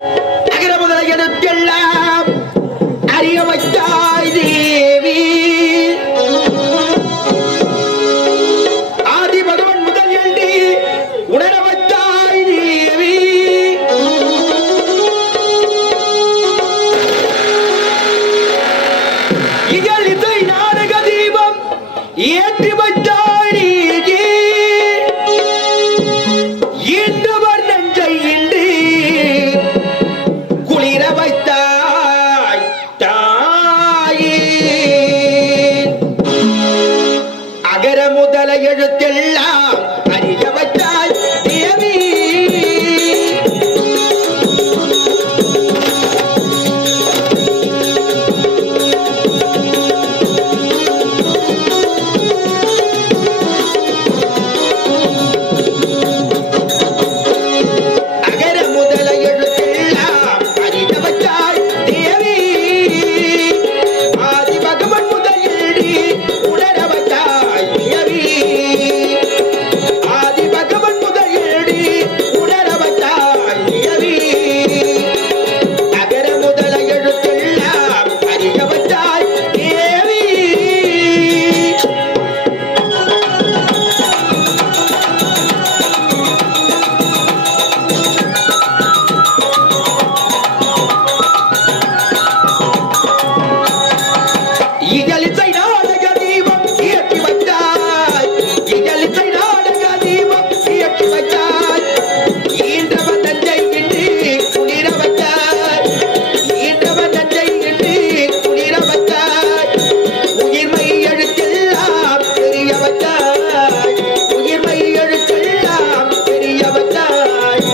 அகர முதல எழுத்தெல்லாம் அறிய வைத்தாய் தேவி. ஆதி பகவன் முதல் எழுதி உணர வைத்தாய் தேவி. இகழிசை நாடக தீபம் ஏற்றி வைத்தாய் தேவி. இன்றுவர் நெஞ்சை இன்றி குளிர வைத்தாய் தாயே. அகர முதல எழுத்தெல்லாம் அறிய வைத்தாய் தேவி. இகழிசை நாடக தீபம் ஏற்றி வைத்தாய். இகழிசை நாடக தீபம் ஏற்றி வைத்தாய். ஈன்றவன் நெஞ்சை இன்றி குளிர வைத்தாய். ஈன்றவன் நெஞ்சை இன்றி குளிர வைத்தாய். உயிர்மை எழுத்தெல்லாம் தெரிய வைத்தாய். உயிர்மை எழுத்தெல்லாம் தெரிய வைத்தாய்.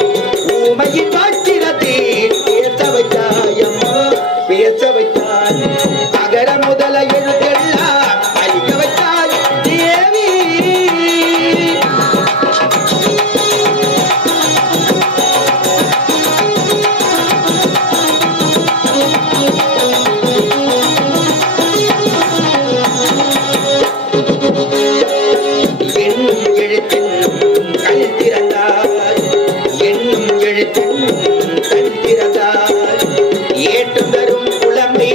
ஊமையின் வாக்கிரத்தை பேச வைத்தாய் அம்மா, பேச வைத்தாய். அகர முதல எழுத்தெல்லாம் அறிய வைத்தாய் தேவி. என்னும் எழுத்தின் கண் திறந்தாய். என்னும் எழுத்தின் கண் திறந்தாய். ஏற்றம் தரும் புலமை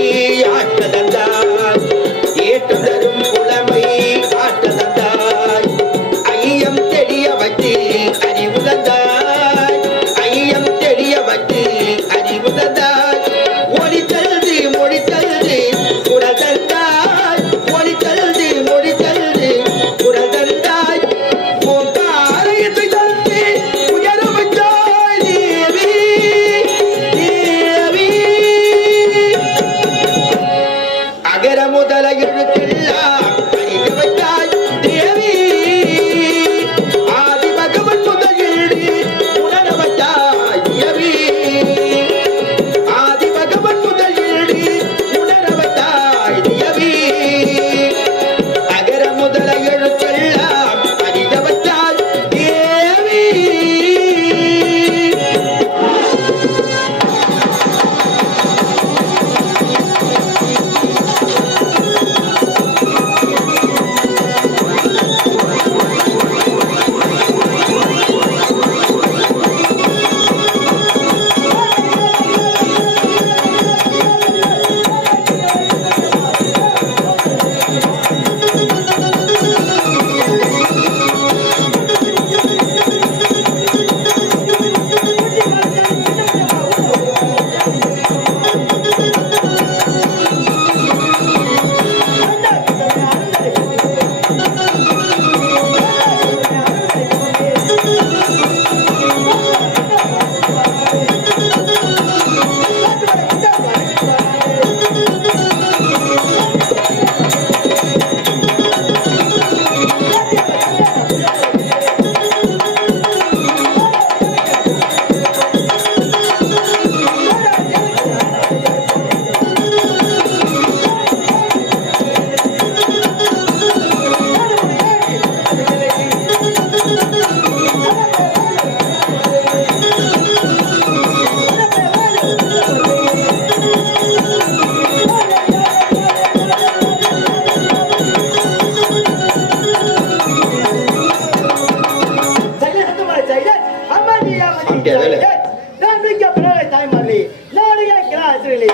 பெரியவர்களே, நாளைய கிளாசிலே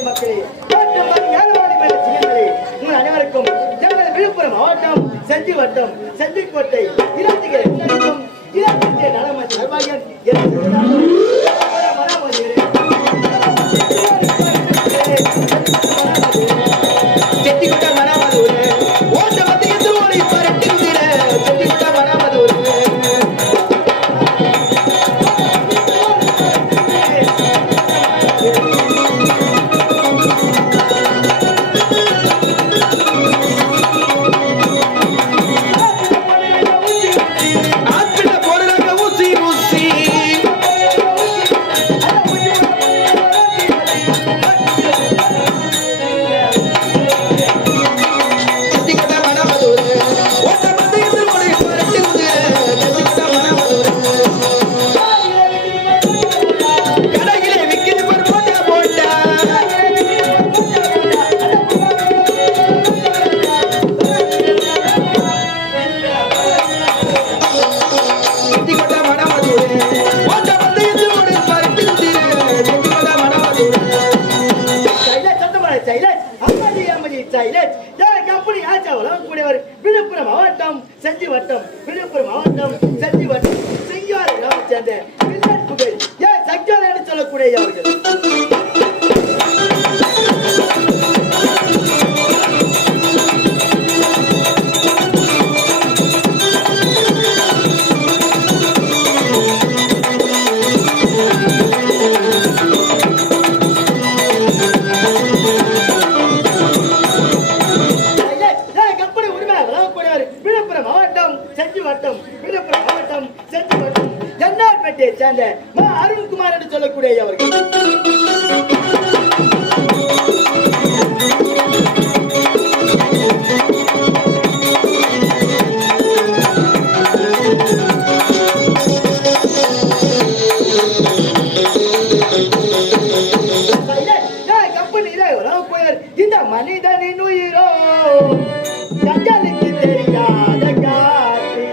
மக்களே, உங்கள் அனைவருக்கும் எங்கள் விழுப்புரம் மாவட்டம் செஞ்சி வட்டம் செஞ்சிக்கோட்டை விழுப்புரம் மாவட்டம் செஞ்சி வட்டம் செங்காலை கிராமத்தை சேர்ந்த சங்காலை என்று சொல்லக்கூடிய அவர்கள் சேர்ந்த அருண்குமார் என்று சொல்லக்கூடிய அவர்கள் இந்த மனிதனின் உயிரோ கஞ்சலுக்கு தெரியாத காட்டி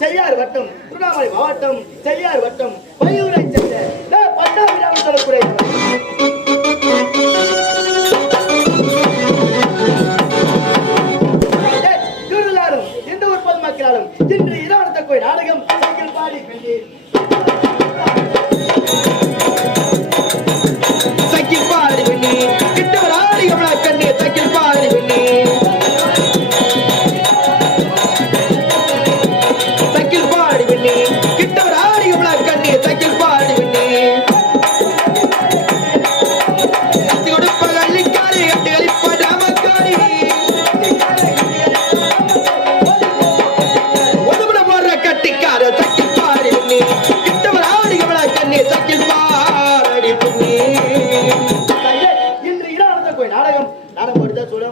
செய்யார் வட்டம் திருவண்ணாமலை மாவட்டம் செய்யார் வட்டம் பையூரை சேர்ந்த பட்டாபிராமன் சொல்லக்கூடிய எந்த ஒரு பொதுமக்களாலும் இன்று இராணுவ கோயில் நாடகம் சைக்கிள் பாடி சைக்கிள் பாடி பண்ணி கிட்டவர் ஆடி கமலா கண்ணே சைக்கிள் பாடி பண்ணி சைக்கிள் பாடி பண்ணி கிட்டவர் ஆடி கமலா கண்ணே சைக்கிள் பாடி பண்ணி கத்தி கொடுப்ப கள்ளிக்காரி கட்டி கழிப்ப ராமக்காரி ஒதுமுட போடுற கட்டிக்கார சைக்கிள் பாடி பண்ணி கிட்டவர் ஆடி கமலா கண்ணே சைக்கிள் பாடி பண்ணி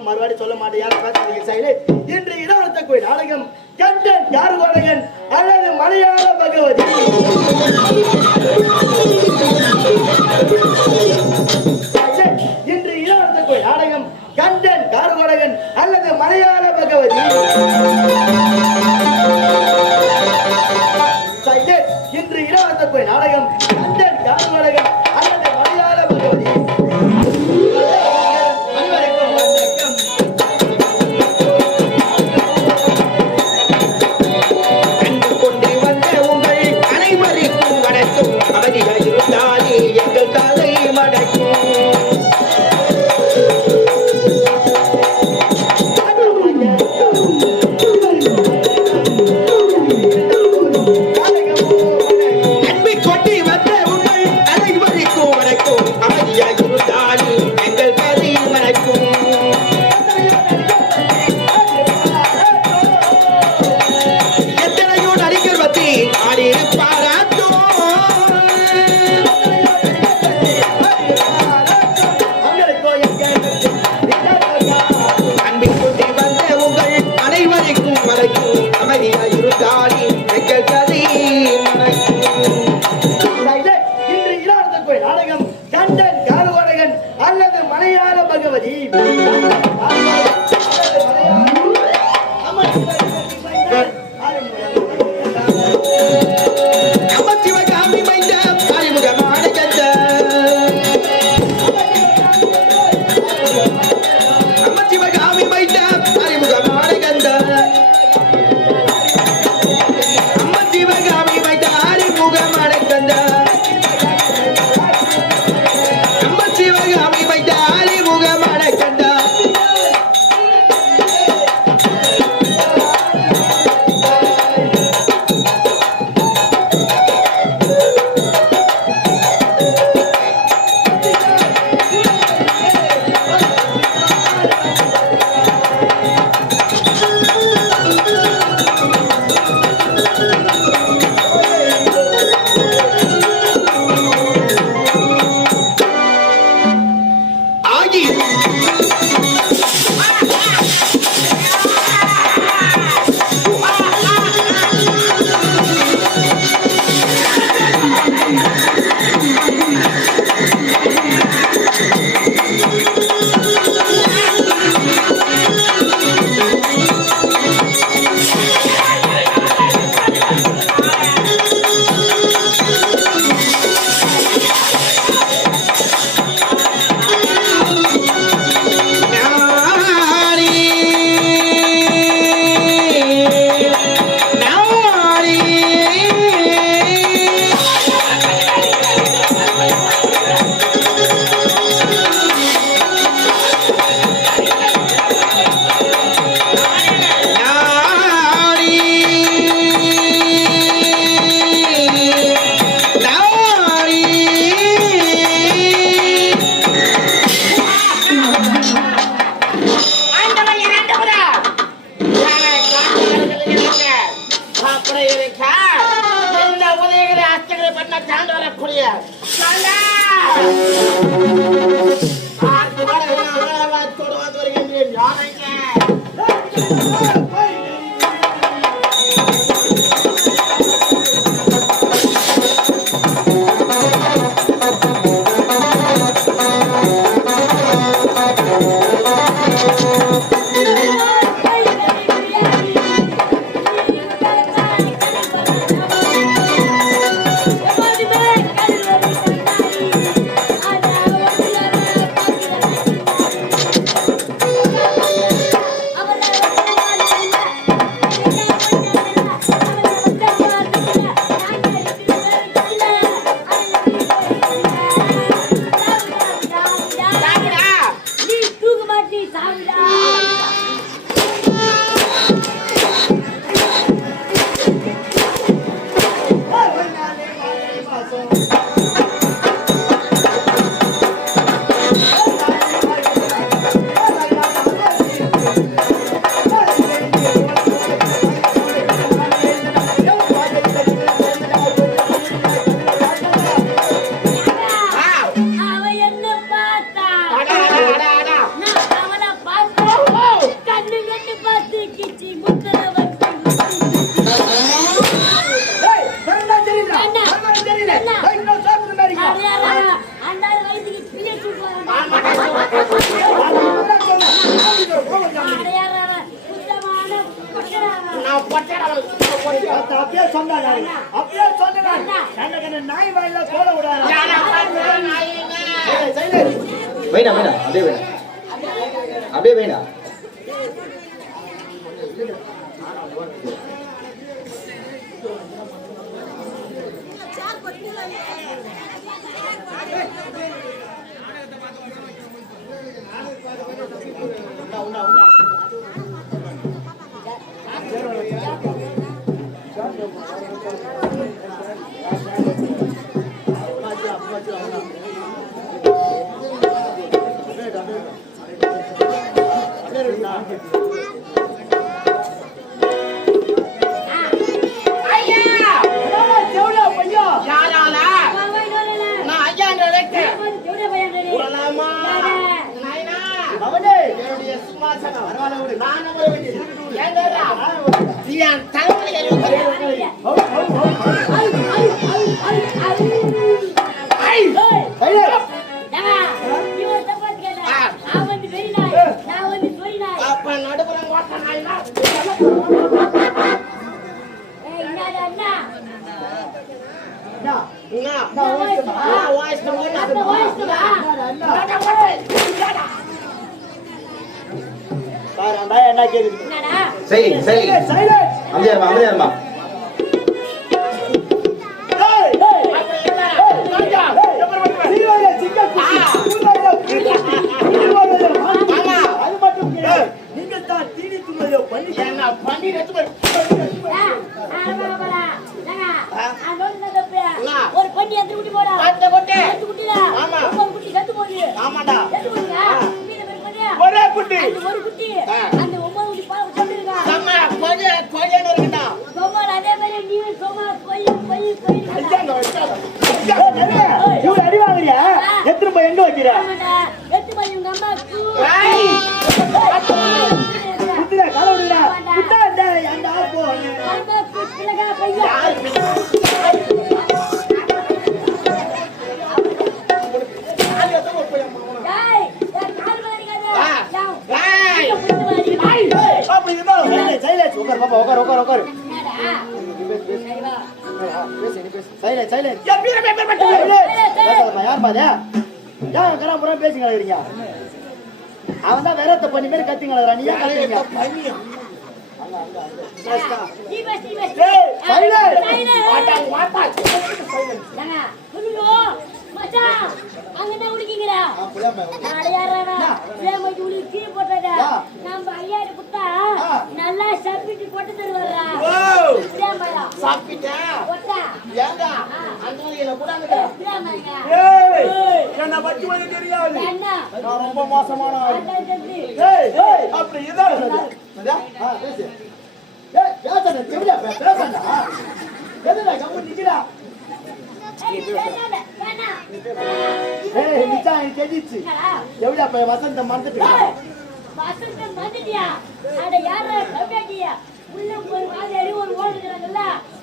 மறுபடி சொல்ல மாட்டேன் இன்று இராணுவ கோயில் நாடகம் கேப்டன் யாருகோடையன் அல்லது மலையாள பகவதி இன்று இராணுவ கோயில் நாடகம் கேப்டன் யாருகோடையன் அல்லது மலையாள பகவதி இன்று இராணுவ கோயில் நாடகம் கேப்டன் யாருகோடையன் அல்லது மலையாள பகவதி அல்லது மலையாள பகவதி அப்படியே சொன்னாங்க அப்படியே சொன்னாங்க கண்ண நாய் வாயில போட விடாது வேணா வேணா அப்படியே வேணா அப்படியே வேணா சரி சரி அமைதியாருமா அமைதியாருமா நீங்கள் தான் தீனி துண்மையோ பண்ணி ஒரு பண்ணி எந்த குட்டி போடா குட்டிடா ஒரு குட்டி செத்து போகுது ஆமாடா செத்து போகுதா ஒரே குட்டி ஒரு குட்டி அந்த 9 குட்டி பாவு சொல்லிருக்கா அம்மா கோயேன்னு இருக்கடா சோமா அதே மாதிரி நீ சோமா போய் அஞ்சாங்க வச்சாங்க இவ அடி வாங்குறியா எத்தனை போய் எங்க வைக்கிற எத்து போய் உங்க அம்மா குட்டிடா கால விடுடா குட்டா அந்த போனே அந்த பிள்ளகா பையா அவன் தான் வேறத்த பண்ணி மாதிரி கத்திங்களா நீ கத்துறீங்க அங்கதான் குடிக்கீங்களா நம்ம ஐயாயிர குத்தா நல்லா சாப்பிட்டு போட்டு தருவாரா என்ன பத்தி தெரியாது நான் ரொம்ப மோசமான அப்படி இதான் வசந்த மறந்துட்டு உள்ள ஒரு மாதிரி ஒரு ஓடுறாங்கல்ல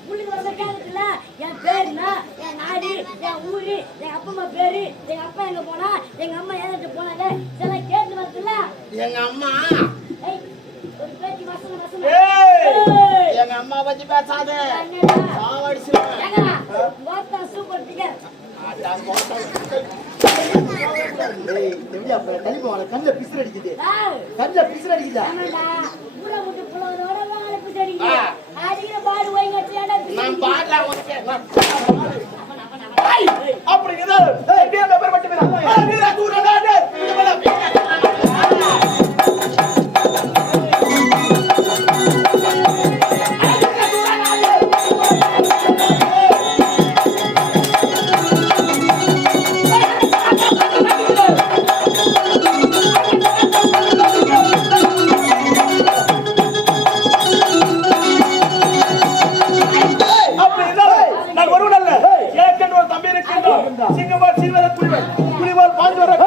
உள்ளுக்கு வர கேட்கல என் பேருனா என் நாடு என் ஊரு என் அப்பா அம்மா பேரு எங்க அப்பா எங்க போனா எங்க அம்மா ஏதாட்டு போனாங்க இதெல்லாம் கேட்டு வரதுல எங்க அம்மா ஒரு பேச்சு மாசம் எங்க அம்மா பத்தி பேசாத சூப்பர் டிக்கெட் கண்ணில் பிசுறு அடிக்குது கண்ணில் பிசுறு அடிக்குதா அப்படி சிங்கமார் சீவர புலிவால் பாஞ்சு வர